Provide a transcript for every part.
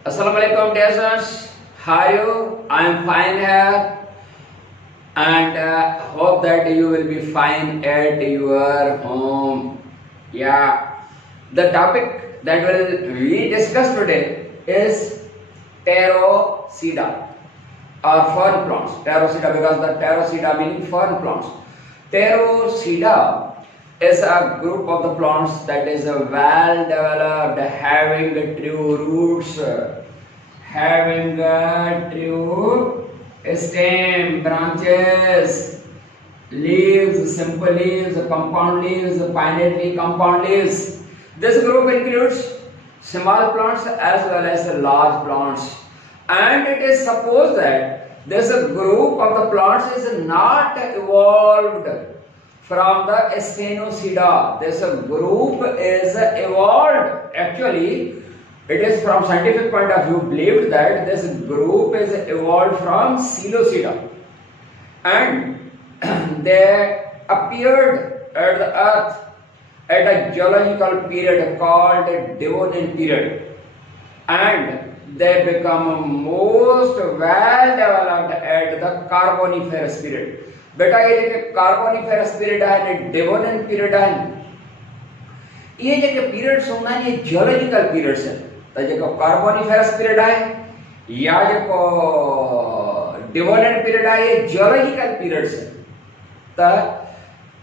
Assalamualaikum dear students, how are you? I am fine here and hope that you will be fine at your home. Yeah, the topic that will we discuss today is Pterosida or fern plants. Pterosida because the Pterosida meaning fern plants. Pterosida is a group of the plants that is well developed, having true roots, having true stem, branches, leaves, simple leaves, compound leaves, pinnately compound leaves. This group includes small plants as well as large plants, and it is supposed that this group of the plants is not evolved from the Sphagnocida. This group is evolved. Actually, it is from scientific point of view believed that this group is evolved from Psilocida, and they appeared at the earth at a geological period called Devonian period, and they become most well developed at the Carboniferous period. बेटा ये जो Carboniferous period है ने Devonian period है, ये जो periods होना ये जियोलॉजिकल पीरियड्स है. तो जो कार्बोनिफेरस पीरियड है या जो डेवोनियन पीरियड है ये जियोलॉजिकल पीरियड्स है. तो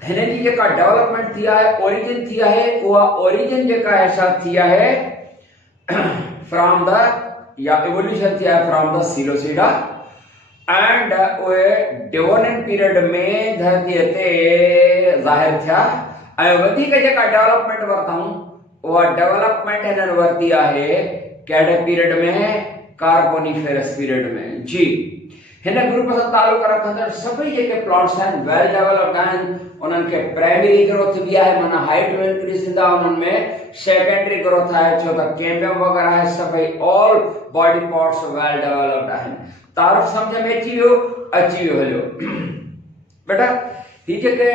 हिने जी जो डेवलपमेंट थिया है, ओरिजिन थिया है, वो ओरिजिन जो ऐसा थिया है फ्रॉम द या इवोल्यूशन थिया है फ्रॉम द सिलोसिडा एंड वे डेवोनियन पीरियड में धरती ते जाहिर थिया ऐं वधीक जेका डेवलपमेंट वरताऊं उहा डेवलपमेंट हिननि वरती आहे कहिड़े पीरियड में, कार्बोनिफेरस पीरियड में. जी हिन ग्रुप सां तालुक रखंदड़ सभई जेके प्लांट्स आहिनि वेल डेवलप्ड आहिनि, उन्हनि खे प्राइमरी ग्रोथ बि आहे, माना हाइट में इंक्रीज थींदा, उन्हनि में सेकेंडरी ग्रोथ आहे छो त कैम्बियम वग़ैरह आहे, सभई all body parts well developed आहिनि. तारफ समझ में अची वियो हलियो. बेटा ही जेके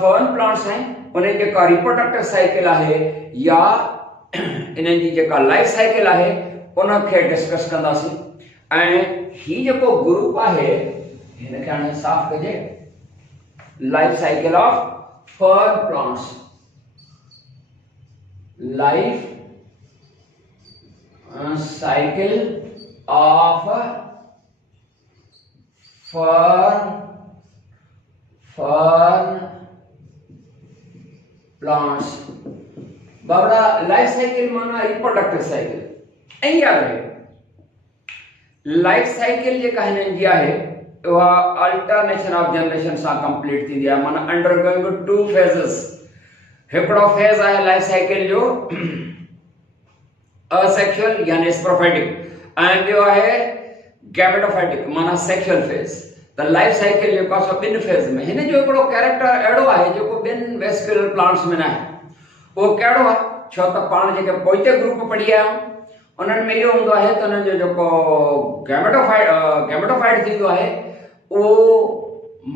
फर्न प्लांट्स आहिनि उन्हनि जेका रिप्रोडक्टिव साइकिल आहे या इन्हनि जी जेका लाइफ साइकिल आहे उनखे डिस्कस कंदासीं. ऐं ही जेको ग्रुप आहे हिनखे हाणे साफ़ कजे, life cycle of fern plants. Life cycle of fern plants. बाबरा लाइफ साइकिल माना रिप्रोडक्टिव साइकिल. ऐं याद रहे लाइफ साइकिल जेका हिननि जी आहे उहा अल्टरनेशन ऑफ जनरेशन सां कंप्लीट थींदी आहे, माना अंडरगोइंग टू फेजेस. हिकिड़ो फेज आहे लाइफ साइकिल जो असेक्सुअल यानी स्पोरोफाइटिक, एंड ॿियो आहे गैमेटोफाइटिक माना सेक्सुअल फेज. त लाइफ साइकिल जेको आहे ॿिनि फेज में. हिन जो हिकिड़ो कैरेक्टर अहिड़ो आहे जेको ॿिनि वेस्कुलर प्लांट्स में न आहे. उहो कहिड़ो आहे? छो त पाण जेके पोइते ग्रुप पढ़ी आया आहियूं उन्हनि में इहो हूंदो आहे त उन्हनि जो जेको गैमेटोफाइट थींदो आहे उहो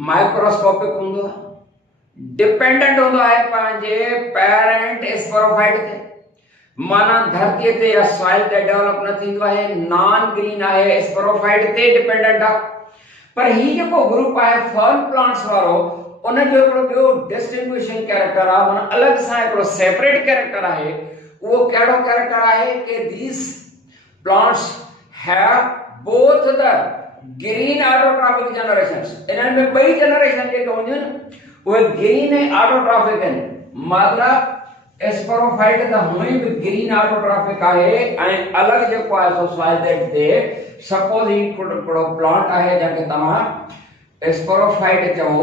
माइक्रोस्कोपिक हूंदो आहे, डिपेंडेंट हूंदो आहे पंहिंजे पेरेंट स्पोरोफाइट ते, माना धरती ते या सॉइल ते डेवलप न थींदो आहे, नॉन ग्रीन आहे, स्पोरोफाइट ते डिपेंडेंट आहे. पर ही जेको ग्रुप आहे फर्न प्लांट्स वारो उन जो हिकिड़ो ॿियो डिस्टिंग्विशिंग कैरेक्टर आहे, माना अलॻि सां हिकिड़ो सेपरेट कैरेक्टर आहे. उहो कहिड़ो कैरेक्टर आहे कि these plants have both the green autotrophic generations. इन्हनि में ॿई जनरेशन जेके हूंदियूं आहिनि उहे ग्रीन ऐं ऑटोट्रॉफिक आहिनि. मतिलबु स्पोरोफाइट त हुई भी ग्रीन ऑटोट्रॉफिक आहे ऐं अलॻि जेको आहे सो सॉइल ते सपोज ही हिकिड़ो प्लांट आहे जंहिंखे तव्हां स्पोरोफाइट चओ,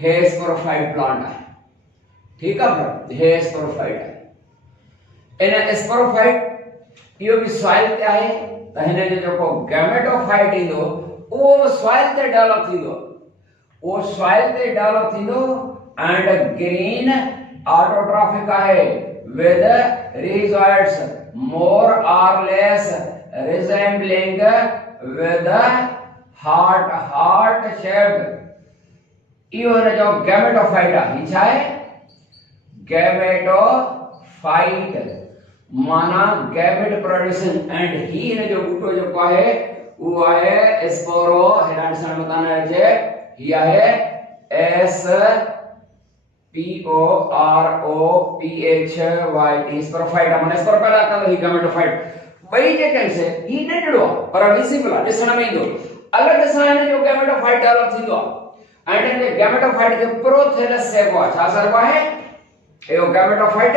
हे स्पोरोफाइट प्लांट आहे. ठीकु आहे, हे स्पोरोफाइट आहे. इन स्पोरोफाइट इहो बि सॉइल ते आहे त हिन जो जेको गैमेटोफाइट ईंदो उहो बि सॉइल ते डेवलप थींदो, उहो सॉइल ते डेवलप थींदो एंड ग्रीन ऑटोट्रॉफिक आहे with rhizoids more or less resembling with the heart shaped. इहो हिन जो गैमेटोफाइट आहे. ही छा आहे? गैमेटोफाइट. माना गैमेट प्रोड्यूसिंग एंड ही ने जो बूटो जो आहे वो आहे स्पोरो हेरान सन बताना है ही आहे S P O R O P H Y T sporophyte माने स्पोरोफाइट का ही गैमेटोफाइट वही जे कैसे ही नडड़ो पर विजिबल दिसण में इंदो अलग दिसण जो गैमेटोफाइट डेवलप थींदो एंड इन गैमेटोफाइट के प्रोथेलस से को छा सरवा है यो गैमेटोफाइट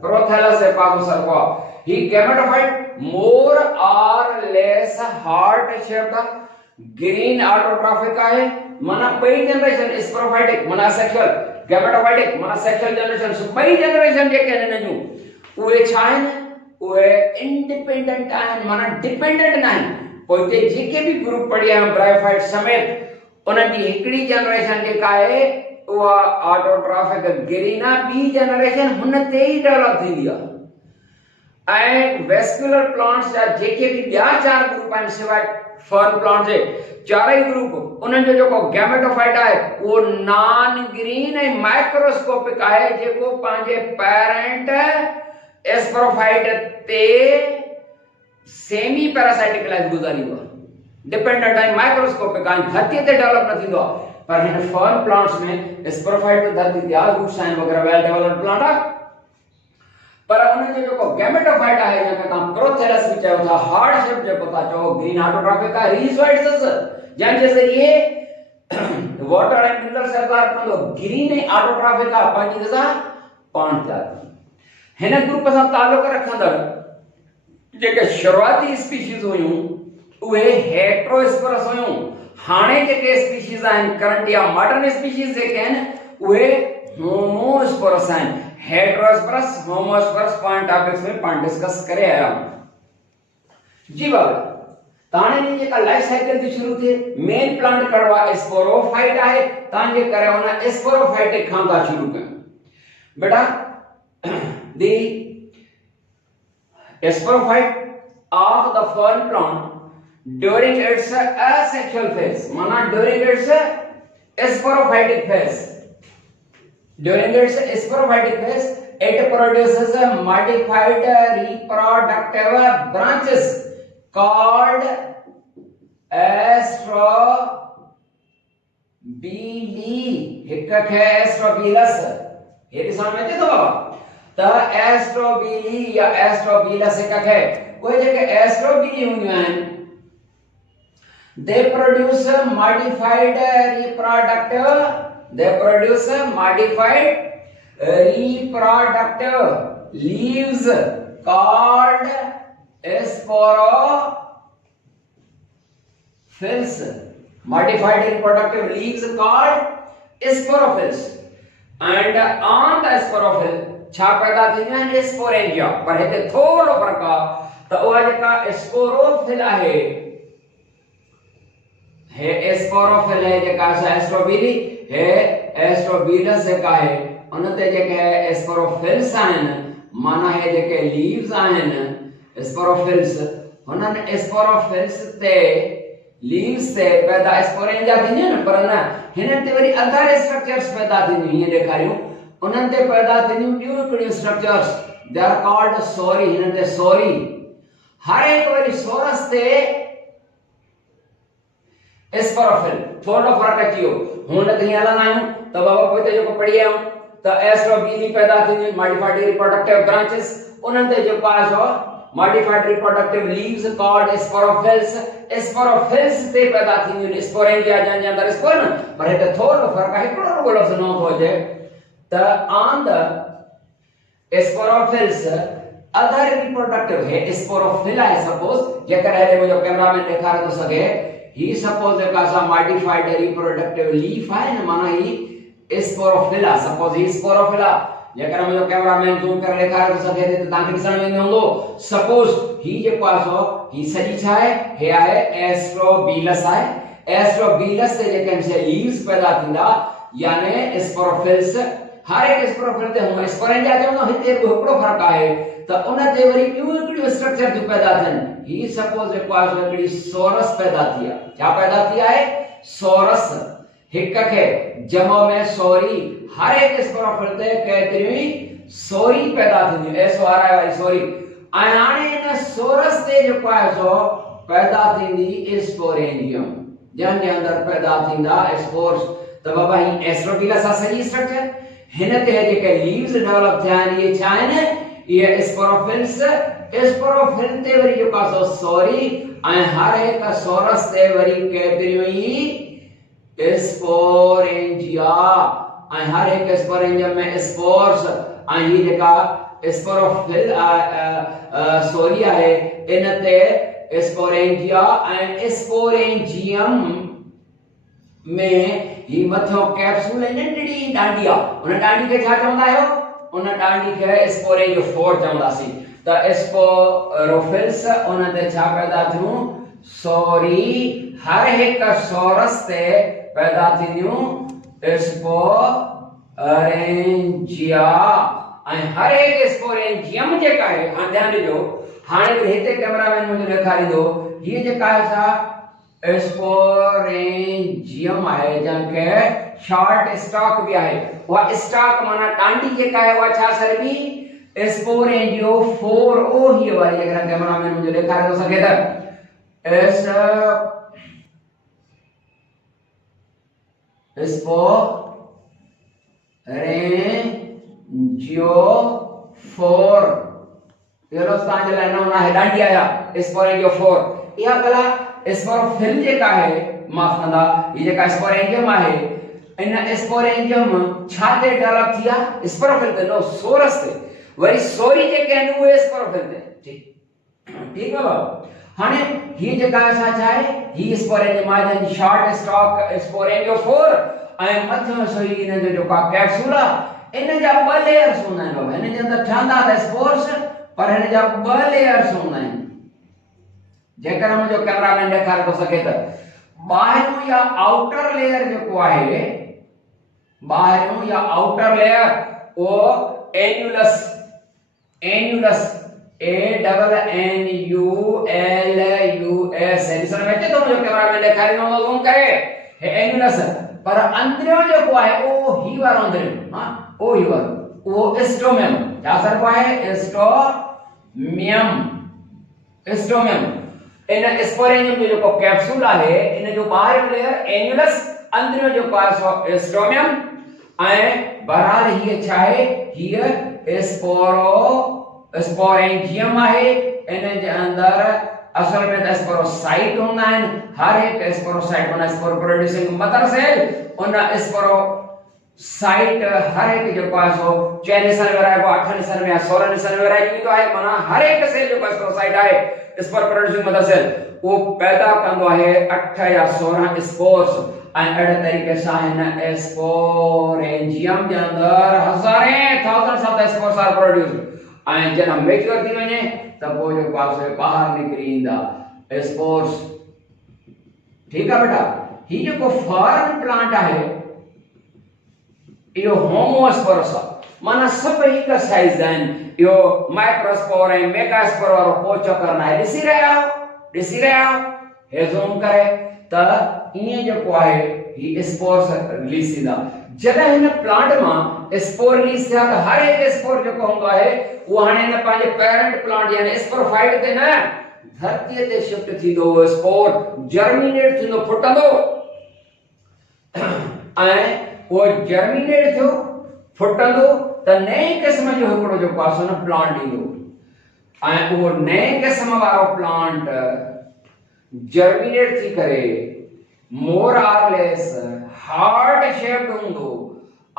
प्रोथेलस से पास सरवा ही गैमेटोफाइट मोर और less heart shaped green autotrophic है माना पई जनरेशन स्पोरोफाइटिक माना सेक्सुअल गैमेटोफाइटिक माना सेक्सुअल जनरेशन पई जनरेशन जे कहने नजू उए छाइन उए इंडिपेंडेंट आइन माना डिपेंडेंट नहीं पोते जेके भी ग्रुप पड़िया ब्रायोफाइट समेत उनन जी हिकड़ी जनरेशन जे काए वो ऑटोट्रॉफिक ग्रीना बी जनरेशन हुन ते ही डेवलप थींदी है एंड वेस्कुलर प्लांट्स या जेके भी ॿिया चार ग्रुप आहिनि सिवाय फर्न प्लांट जे चारई ग्रुप उन्हनि जो जेको गैमेटोफाइट आहे वो नॉन ग्रीन ऐं माइक्रोस्कोपिक आहे जेको पंहिंजे पेरेंट स्पोरोफाइट ते सेमी पैरासाइटिक लाइफ गुजारींदो आहे डिपेंडेंट ऐं माइक्रोस्कोपिक आहे धरती ते डेवलप न थींदो आहे पर हिन फर्न प्लांट्स में स्पोरोफाइट धरती ते आहे रूट्स आहिनि वगैरह वेल डेवलप्ड प्लांट आहे पर उन जो गैमेटोफाइट है जंहिंखे तव्हां प्रोथेलस भी चयो था हार्ड शेप जेको था चओ ग्रीन ऑटोट्रॉफिक आहे रीजोइड्स जंहिंजे ज़रिए वाटर एंड मिनरल सरकार पंहिंजो ग्रीन ऐं ऑटोट्रॉफिक आहे पंहिंजी ग़िज़ा पाण तयार हिन ग्रुप सां तालुक रखंदड़ जेके शुरुआती स्पीशीज हुयूं उहे हेट्रोस्पोरस हुयूं हाणे जेके स्पीशीज आहिनि करंट या मॉडर्न स्पीशीज जेके आहिनि उहे होमोस्पोरस आहिनि हेट्रोस्पोरस होमोस्पोरस पॉइंट टॉपिक्स में पाण डिस्कस करे आया हूं जी बाबा ताणे जी जेका लाइफ साइकिल थी शुरू थिए मेन प्लांट कड़वा स्पोरोफाइट आहे तां जे करे उन स्पोरोफाइट खां था शुरू कयूं बेटा दी sporophyte of the fern plant during its asexual phase माना during its sporophytic phase during its sporophytic phase it produces a modified reproductive branches called एस्ट्रोबीली हिकक है एस्ट्रोबीलस ये भी समझ में तो बाबा तो एस्ट्रोबीली या एस्ट्रोबीलस हिकक है कोई जगह एस्ट्रोबीली हुई हैं they produce modified reproductive leaves called sporophylls modified reproductive leaves called sporophylls and on the sporophyll छा पैदा थींदियूं आहिनि स्पोरेंजिया पर हिते थोरो फर्क़ु आहे त उहा जेका स्पोरोफिल आहे हे स्पोरोफिल है जेका एस्ट्रोबीली हे एस्ट्रोबीलस जेका आहे उन ते जेके स्पोरोफिल्स आहिनि माना हे जेके लीव्स आहिनि स्पोरोफिल्स हुननि स्पोरोफिल्स ते लीव्स से पैदा स्पोरेंजिया थींदियूं न पर न हिननि ते वरी अदर स्ट्रक्चर्स पैदा थींदियूं हीअं ॾेखारियूं उन्हनि ते पैदा थींदियूं ॿियूं हिकिड़ियूं structures they are called sori हिननि ते सोरी हर एक वरी सोरस ते स्पोरोफिल थोरो फर्क अची वियो हुन ते हीअं हलंदा आहियूं त बाबा पोइ ते जेको पढ़ी आहियूं त एस्ट्रोबीली पैदा थींदी मॉडिफाइड रिप्रोडक्टिव ब्रांचेस उन्हनि ते जेको आहे सो modified reproductive leaves called sporophylls ते पैदा थींदियूं स्पोरेंजिया जंहिंजे अंदरि स्पोर न पर हिते थोरो फर्क आहे हिकिड़ो रुॻो लफ़्ज़ न थो हुजे त on the sporophylls other reproductive है स्पोरोफिल है सपोज जेकर है मुझे कैमरा में दिखा तो सके ही सपोज जेका सा मॉडिफाइड रिप्रोडक्टिव लीफ है न माना ही स्पोरोफिल सपोज ही स्पोरोफिल जेकर मुझे कैमरा में जूम कर दिखा तो सके तो ताके दिसण में होंदो सपोज ही जे पासो ही सजी छा है हे आहे एस्ट्रोबीलस है एस्ट्रोबीलस से जेके से लीव्स पैदा थींदा यानी स्पोरोफिल्स हर एक स्पोरोफिल ते हम स्पोरेंजिया चवंदा हिते हिकिड़ो फर्क आहे त उन ते वरी ॿियूं हिकिड़ियूं स्ट्रक्चर थियूं पैदा थियनि ही सपोज जेको आहे हिकिड़ी सोरस पैदा थी आहे छा पैदा थी आहे सोरस हिक के जमा में सॉरी हर एक स्पोरोफिल ते केतरी सॉरी पैदा थींदी एस ओ आर आई वाली सॉरी ऐं हाणे इन सोरस ते जेको आहे सो पैदा थींदी स्पोरेंजियम जंहिंजे अंदरि पैदा थींदा स्पोर्स त बाबा ही एस्ट्रोफिला सां सही स्ट्रक्चर हिन ते जेके लीव्स डेवलप थिया आहिनि इहे छा आहिनि इहे स्पोरोफिल्स स्पोरोफिल ते वरी जेको आहे सो सॉरी ऐं हर हिकु सोरस ते वरी केतिरियूं ई स्पोरेंजिया ऐं हर हिकु स्पोरेंजियम में स्पोर्स ऐं ही जेका स्पोरोफिल सॉरी आहे इन ते स्पोरेंजिया ऐं स्पोरेंजियम में ही मथो कैप्सूल नंढड़ी डांडी आहे उन डांडी खे छा चवंदा आहियो उन डांडी खे स्पोरेंजियोफोर चवंदासीं त स्पोरोफिल्स उन ते छा पैदा थियूं सॉरी हर हिकु सोरस ते पैदा थींदियूं स्पोरेंजिया ऐं हर एक स्पोरेंजियम जेका आहे हाणे ध्यान ॾिजो हाणे हिते कैमरामैन मुंहिंजो ॾेखारींदो हीअ जेका आहे सा स्पोरेंजियम आहे जंहिंखे शॉर्ट स्टॉक भी आहे उहा स्टॉक माना डांडी जेका आहे उहा छा सरबी स्पोरेंजियोफोर ओ हीअ वारी जेकर कैमरामैन मुंहिंजो ॾेखारे थो सघे त स्पोरेंजियोफोर ये तव्हांजे लाइ नओं आहे डांडी आया स्पोरेंजियोफोर इहा भला स्पोरोफिल जेका आहे माफ कंदा ही जेका स्पोरेंजियम आहे इन स्पोरेंजियम छा ते डेवलप थिया स्पोरोफिल ते नो सोरस ते वरी सॉरी जेके आहिनि उहे स्पोरोफिल ते ठीक आहे हाणे ही जेका असां छा आहे ही स्पोरेंजियम आहे जंहिंजी शॉर्ट स्टॉक स्पोरेंजियोफोर ऐं मथां सही इन जो जेका कैप्सूल आहे इन जा ॿ लेयर्स हूंदा आहिनि बाबा हिन जे अंदरि ठहंदा त स्पोर्स पर हिन जा ॿ लेयर्स हूंदा आहिनि जेकर मुंहिंजो कैमरामैन ॾेखारे थो सघे त ॿाहिरियों या आउटर लेयर जेको आहे ॿाहिरियों या आउटर लेयर ओ annulus A double N U L U S ॾिसण में अचे थो मुंहिंजो कैमरामैन ॾेखारींदो हूंदो ज़ूम करे हे एन्युलस पर अंदरियों जेको आहे ओ ही वारो अंदरियों हां ओ ही वारो ओ स्टोमियम छा सरबो आहे स्टोमियम इन स्पोरेंजियम जो जेको कैप्सूल आहे इन जो ॿाहिरियों लेयर एन्युलस अंदरियों जेको आहे सो स्टोमियम ऐं बहरहाल हीअ छा आहे हीअ स्पोरेंजियम आहे इन जे अंदरि असल में त स्पोरोसाइट हूंदा आहिनि हर हिकु स्पोरोसाइट माना स्पोर प्रोड्यूसिंग मदर सेल उन स्पोरोसाइट हर हिकु जेको आहे सो 4 हिस्सनि में विराइबो आहे 8 हिस्सनि में या 16 हिस्सनि में विराइजी वेंदो आहे माना हर हिकु सेल जेको स्पोरोसाइट आहे स्पोर प्रोड्यूसिंग मदर सेल वो पैदा कंदो आहे 8 या 16 स्पोर्स ऐं अहिड़े तरीक़े सां हिन स्पोरेंजियम जे अंदरि हज़ारें thousands of the spores are produced ऐं जॾहिं मैच्योर थी वञे त पोइ जेको आहे ॿाहिरि निकिरी ईंदा स्पोर्स ठीकु आहे बेटा ही जेको फॉरेन प्लांट आहे इहो होमोस्पोरस आहे माना सभु हिकु साइज़ आहिनि इहो माइक्रोस्पोर ऐं मेगास्पोर वारो पोइ चक्कर न आहे ॾिसी रहिया आहियो हे ज़ूम करे त ईअं जेको आहे ही स्पोर्स रिलीज थींदा जॾहिं हिन प्लांट मां स्पोर रिलीज थिया त हर हिकु स्पोर जेको हूंदो आहे उहो हाणे हिन पंहिंजे पेरेंट प्लांट यानी स्पोरोफाइट ते न धरतीअ ते शिफ्ट थींदो उहो स्पोर जर्मिनेट थींदो फुटंदो ऐं उहो जर्मिनेट थियो फुटंदो त नए क़िस्म जो हिकिड़ो जेको आहे सो न प्लांट ईंदो ऐं उहो नए क़िस्म वारो प्लांट जर्मिनेट थी करे मोर आर लेस हार्ट शेप्ड हूंदो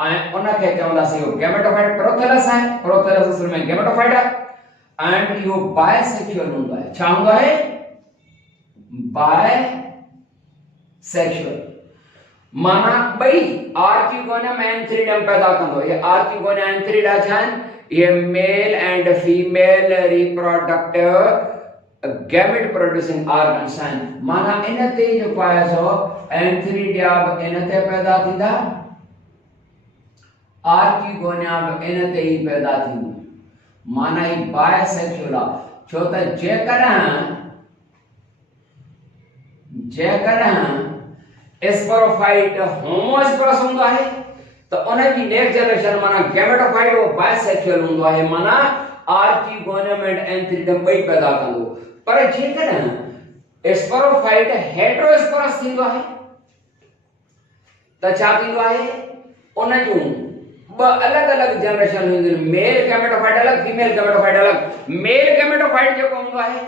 ऐं उनखे चवंदासीं इहो गैमेटोफाइट प्रोथेलस आहे प्रोथेलस असल में गैमेटोफाइट आहे एंड इहो बायसेक्सुअल हूंदो आहे छा हूंदो आहे बायसेक्सुअल माना ॿई आर्चिगोनियम एंथ्रीडम पैदा कंदो ये आर्चिगोनियम एंथ्रीडा छा आहिनि ये male and female reproductive gamete producing organs आहिनि माना इन ते जेको आहे सो एंथ्रीडिया इन ते पैदा थींदा आर्चिगोनिया इन ते ई पैदा थींदी माना ही बायसेक्सुअल आहे छो त जेकॾहिं स्पोरोफाइट होमोस्पोरस हूंदो आहे त उन जी नेक्स्ट जनरेशन माना गैमेटोफाइट वो बाइसेक्सुअल हूंदो आहे माना आर्किगोनियम एंड एंथ्रीडियम ॿई पैदा कंदो पर जेकॾहिं स्पोरोफाइट हेटेरोस्पोरस थींदो आहे त छा थींदो आहे उन जूं ब अलग अलग जनरेशन हूंदियूं मेल गैमेटोफाइट अलग फीमेल गैमेटोफाइट अलग मेल गैमेटोफाइट जेको हूंदो आहे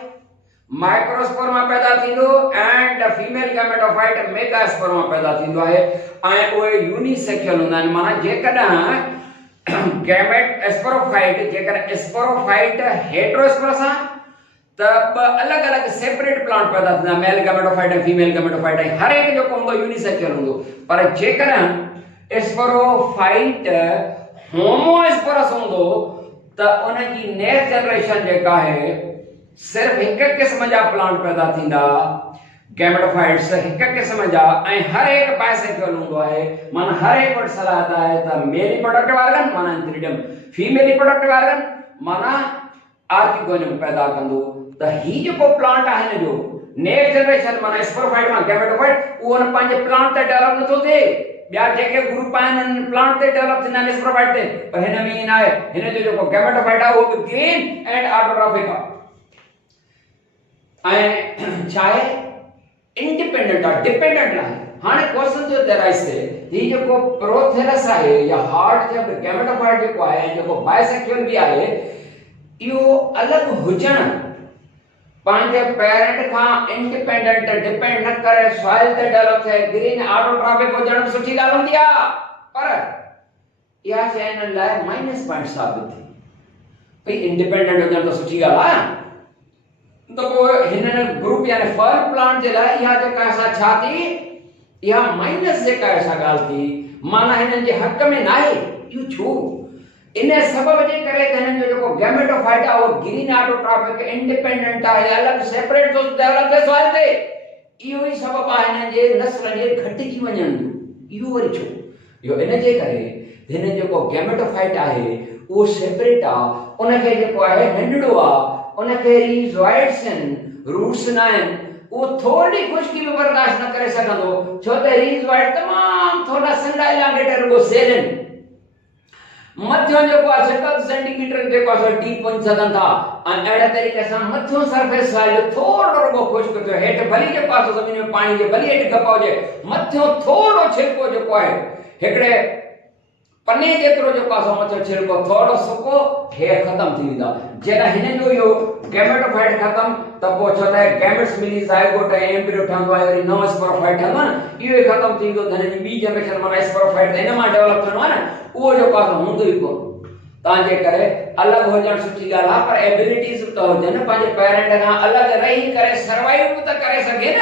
माइक्रोस्पोरमा पैदा थींदो एंड फीमेल गैमेटोफाइट मेगास्पोरमा पैदा थींदो आहे ऐं उहे यूनिसेक्सुअल हूंदा आहिनि माना जेकॾहिं गैमेट स्पोरोफाइट हेटेरोस्पोरस आहे त ब अलग अलग सेपरेट प्लांट पैदा थींदा मेल गैमेटोफाइट ऐं फीमेल गैमेटोफाइट ऐं हर हिकु जेको हूंदो यूनिसेक्सुअल हूंदो पर जेकॾहिं स्पोरोफाइट होमोस्पोरस हूंदो त उन जी नेक्स्ट जनरेशन जेका आहे सिर्फ एक किस्म जा प्लांट पैदा थींदा गैमेटोफाइट्स एक किस्म जा ऐं हर एक बाइसेक्सुअल हूंदो आहे माना हर एक वटि सलाहत आहे त मेल रिप्रोडक्टिव ऑर्गन माना एंथ्रीडियम फीमेल रिप्रोडक्टिव ऑर्गन माना आर्किगोनियम पैदा कंदो त ही जेको प्लांट आहे न जो नेक्स्ट जनरेशन माना स्पोरोफाइट मां गैमेटोफाइट उहो न पंहिंजे प्लांट ते डेवलप नथो थिए ॿिया जेके ग्रुप आहिनि उन्हनि प्लांट ते डेवलप थींदा आहिनि स्पोरोफाइट ते पर हिन में ईअं न आहे हिन जो जेको गैमेटोफाइट आहे उहो बि ग्रीन एंड ऑटोट्रॉफिक आहे ऐं छा आहे इंडिपेंडेंट आहे डिपेंडेंट आहे हाणे क्वेश्चन जो राइज थे ही जेको प्रोथेरस आहे या हार्ट जब गैमेटोफाइट जेको आहे ऐं जेको बाइसेक्सुअल बि आहे इहो अलग हुजण पंहिंजे पेरेंट खां इंडिपेंडेंट डिपेंड न करे सॉइल ते डेवलप थिए ग्रीन ऑटोट्रॉफिक हुजण सुठी ॻाल्हि हूंदी आहे पर इहा शइ हिन लाइ माइनस पॉइंट साबित थी भई इंडिपेंडेंट हुजण त सुठी ॻाल्हि आहे तो हिन ग्रुप यानी फर प्लांट जे लाइ इहा जेका असां छा थी इहा माइनस जेका असां ॻाल्हि थी माना हिननि जे हक़ में न आहे इहो छो इन सबब जे करे त हिननि जो जेको गैमेटोफाइट आहे उहो ग्रीन ऑटोट्रॉफिक इंडिपेंडेंट आहे अलग सेपरेट तो डेवलप थिए सॉइल ते इहो ई सबब आहे हिननि जे नस्ल जे घटिजी वञण जो इहो वरी छो इहो इन जे करे हिन जेको गैमेटोफाइट आहे उहो सेपरेट आहे उनखे जेको आहे नंढड़ो आहे उनखे रीज़ॉइड्स आहिनि रूट्स न आहिनि उहो थोरी खुश्की बि बर्दाश्त न करे सघंदो छो त रीज़ॉइड तमामु थोरा संडा इलाके रुगो सेल आहिनि मथियों जेको आहे 7 सेंटीमीटर जेको आहे डीप वञी सघनि था ऐं अहिड़े तरीक़े सां मथियों सरफेस आहे थोरो रुगो खुश्क थियो हेठि भली जेको आहे ज़मीन में पाणी जे भली हेठि गप हुजे मथियों थोरो छिलको जेको आहे हिकिड़े पने जेतिरो जेको आहे मथियों छिलको थोरो सुको हे ख़तम थी वेंदा जेका हिन जो इहो गैमेटोफाइट ख़तम त पोइ छो त गैमेट्स मिली ज़ाइगोट ऐं एम्ब्रियो ठहंदो आहे वरी नओं स्पोरोफाइट ठहंदो आहे न इहो ई ख़तम थी वेंदो त हिन जी ॿी जनरेशन माना स्पोरोफाइट हिन मां डेवलप थियणो आहे न उहो जेको आहे हूंदो ई कोन तव्हांजे करे अलॻि हुजणु सुठी ॻाल्हि आहे पर एबिलिटीज़ त हुजनि पंहिंजे पेरेंट खां अलॻि रही करे सर्वाइव बि त करे सघे न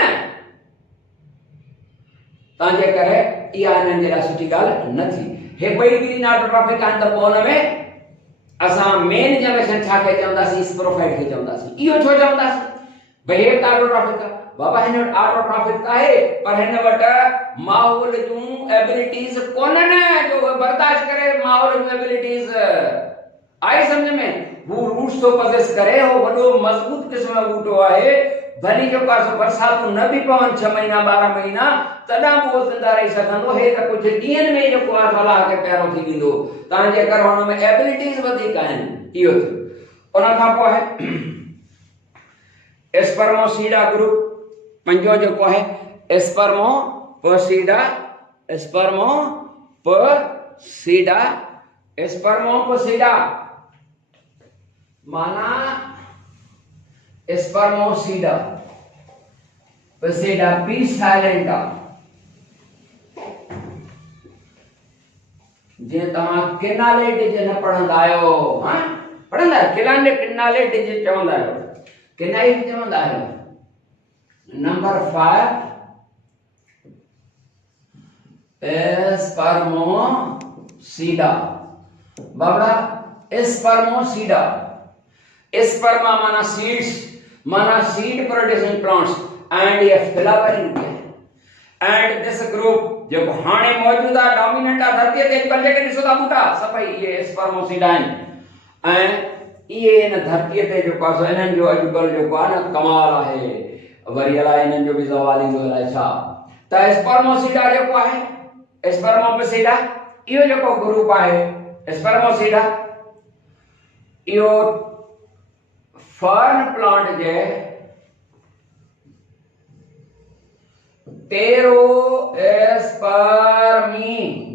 तव्हांजे करे इहा हिननि जे लाइ सुठी ॻाल्हि न थी हे ॿई ग्रीन ऑटोट्रॉफिक आहिनि त पोइ हुन में असां मेन जनरेशन छा खे चवंदासीं स्पोरोफाइट खे चवंदासीं इहो छो चवंदासीं भई हे ऑटोट्रॉफिक आहे बाबा हिन वटि ऑटोट्रॉफिक आहे पर हिन वटि माहौल जूं एबिलिटीज़ कोन्हनि जो बर्दाश्त करे माहौल जूं एबिलिटीज़ आई सम्झ में वो रूट्स तो पोसेस करे हो वॾो मज़बूत क़िस्म जो बूटो आहे भली जेको आहे बरसातूं न बि पवनि 6 महीना 12 महीना तॾहिं बि उहो ज़िंदा रही सघंदो हे त कुझु ॾींहंनि में जेको आहे सलाह खे पहिरों थी वेंदो तव्हांजे करे हुन में एबिलिटीज़ वधीक आहिनि इहो थियो उन खां पोइ आहे स्पर्मोसीडा ग्रुप पंजो जेको आहे स्पर्मोपोसीडा माना स्पर्मोसीडा पोसीडा पी साइलेंट जे तव्हां किनाले डिजिट न पढ़ंदा आहियो हां पढ़ंदा किनाले डिजिट चवंदा आहियो किनाई चवंदा आहियो नंबर 5 स्पर्मोसीडा बाबा स्पर्मोसीडा स्पर्मा माना सीड्स माना सीड प्रोड्यूसिंग प्लांट्स एंड ये फ्लावरिंग एंड दिस ग्रुप जो हाने मौजूदा डोमिनेंट आ धरती ते पल्ले के ॾिसो था बूटा सभई ये स्पर्मोसीडा आहिनि ऐं इहे इन धरती ते जो पासो इन्हनि जो अॼुकल्ह जो आहे न कमाल आहे वरी अलाए इन्हनि जो बि ज़वाल ईंदो अलाए छा त स्पर्मोसीडा जेको आहे, स्पर्मोपिसीडा इहो जेको ग्रुप आहे स्पर्मोसीडा, इहो फर्न प्लांट जे टेरोस्पर्मी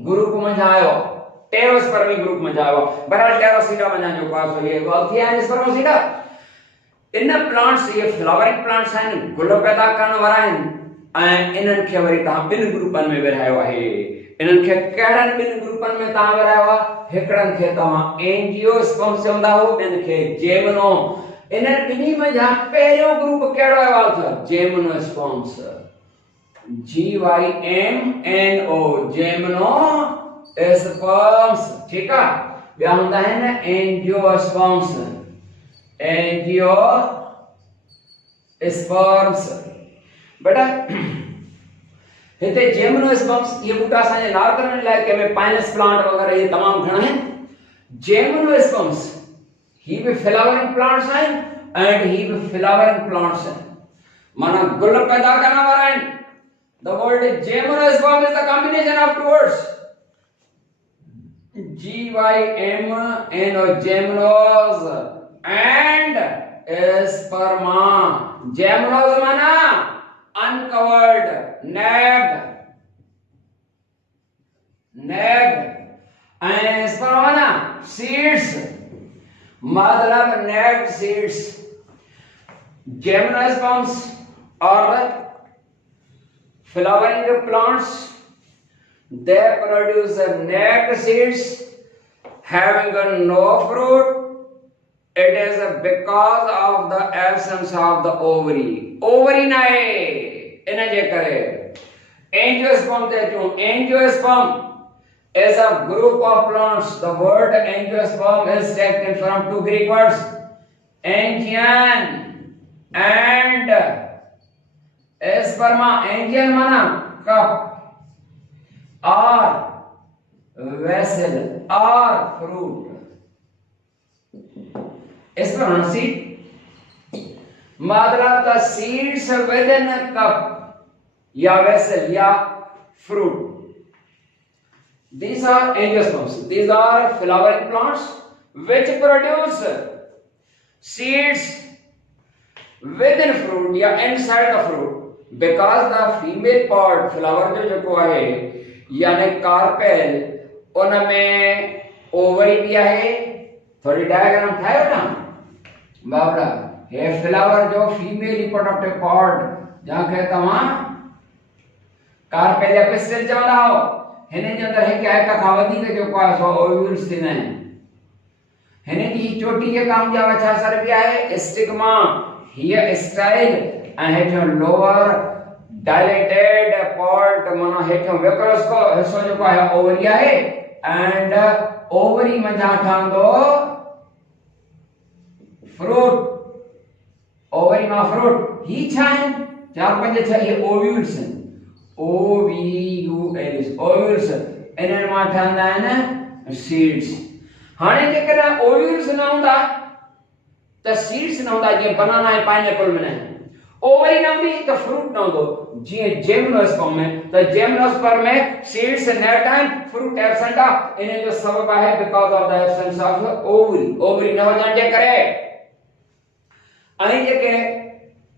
ग्रुप में आयो, टेरोस्पर्मी ग्रुप में आयो। बराबर टेरोसीडा में जो पास हो ये गलती है स्पर्मोसीडा। इन प्लांट्स ये फ्लावरिंग प्लांट्स हैं, गुल पैदा करण वाला हैं ऐं इन्हनि खे वरी तव्हां ॿिनि ग्रुपनि में विरहायो आहे। इन्हनि खे कहिड़नि ॿिनि ग्रुपनि में तव्हां विरहायो आहे? हिकिड़नि खे तव्हां एंजियोस्पर्म्स चवंदा हो, ॿियनि खे जेमिनो। इन्हनि ॿिन्ही में जा पहिरियों ग्रुप कहिड़ो आहे अथव? जेमिनोस्पर्म्स, GYMNO, जेमिनोस्पर्म्स। ठीक है, ॿिया हूंदा आहिनि एंजियोस्पर्म्स, एंजियोस्पर्म्स। बेटा हिते जेमिनोस्पर्म्स ये बूटा असांजे नॉर्दर्न इलाइके में पाइनस प्लांट वगैरह ये तमाम घणा आहिनि। जेमिनोस्पर्म्स ही भी फ्लावरिंग प्लांट्स आहिनि एंड ही भी फ्लावरिंग प्लांट्स आहिनि, माना गुल पैदा करण वारा आहिनि। The word gymnosperm is the combination of two words, GYMNO, gymnos, and sperma. Gymnos माना uncovered, nagged, and sperma माना seeds, मतलब nagged seeds. Gymnosperms are flowering plants. They produce nagged seeds having no fruit. It is because of the absence of the ovary. Ovary na hai ina je kare angiosperm te chu। Angiosperm is a group of plants. The word angiosperm is taken from two Greek words, angion and sperma। angion mana cup or vessel or fruit, sperma seed, मतलब the seeds within a cup या vessel या fruit. These are angiosperms. These are flowering plants which produce seeds within fruit या inside the fruit, because the female part flower जो है यानी carpel उनमें ovary भी है। थोड़ी डायग्राम ठायो ना बाबरा, हे फ्लावर जो फीमेल रिप्रोडक्टिव पार्ट जहां के तमा कार्पेल या पिस्टल चवंदा हो, हिन जे अंदर हिक हिक खां वधीक जो पास ओव्यूल्स थींदा आहिनि। हिन जी चोटी जे काम जा छा सर बि आहे स्टिग्मा, हियर स्टाइल ऐं हेठो लोअर डायलेटेड पार्ट माना हेठो वेकरस को हिस्सो जो आहे ओवरी आहे एंड ओवरी मंझां ठहंदो फ्रूट। ओवरी मां फ्रूट ही छा आहिनि? 4 5 6 ये ओव्यूल्स आहिनि, OVULs ओव्यूल्स। इन्हनि मां ठहंदा आहिनि सीड्स। हाणे जेकॾहिं ओव्यूल्स न हूंदा त सीड्स न हूंदा, जीअं बनाना ऐं पाइनएप्पल में न ओवरी न हूंदी त फ्रूट न हूंदो। जीअं जेमिनोस्पर्म में त जेमिनोस्पर्म में सीड्स नेट आहिनि, फ्रूट एब्सेंट आहे। इन जो सबब आहे because of the absence of ovary. Ovary न हुजण जे करे ऐं जेके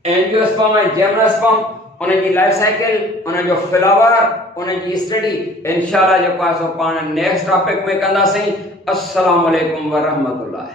एंजियोस्पर्म ऐं जेमिनोस्पर्म उन जी लाइफ साइकिल, उन जो फ्लावर, उन जी स्टडी इंशाअल्लाह जेको आहे सो पाण नेक्स्ट टॉपिक में कंदासीं। अस्सलाम वालेकुम व रहमतुल्लाह।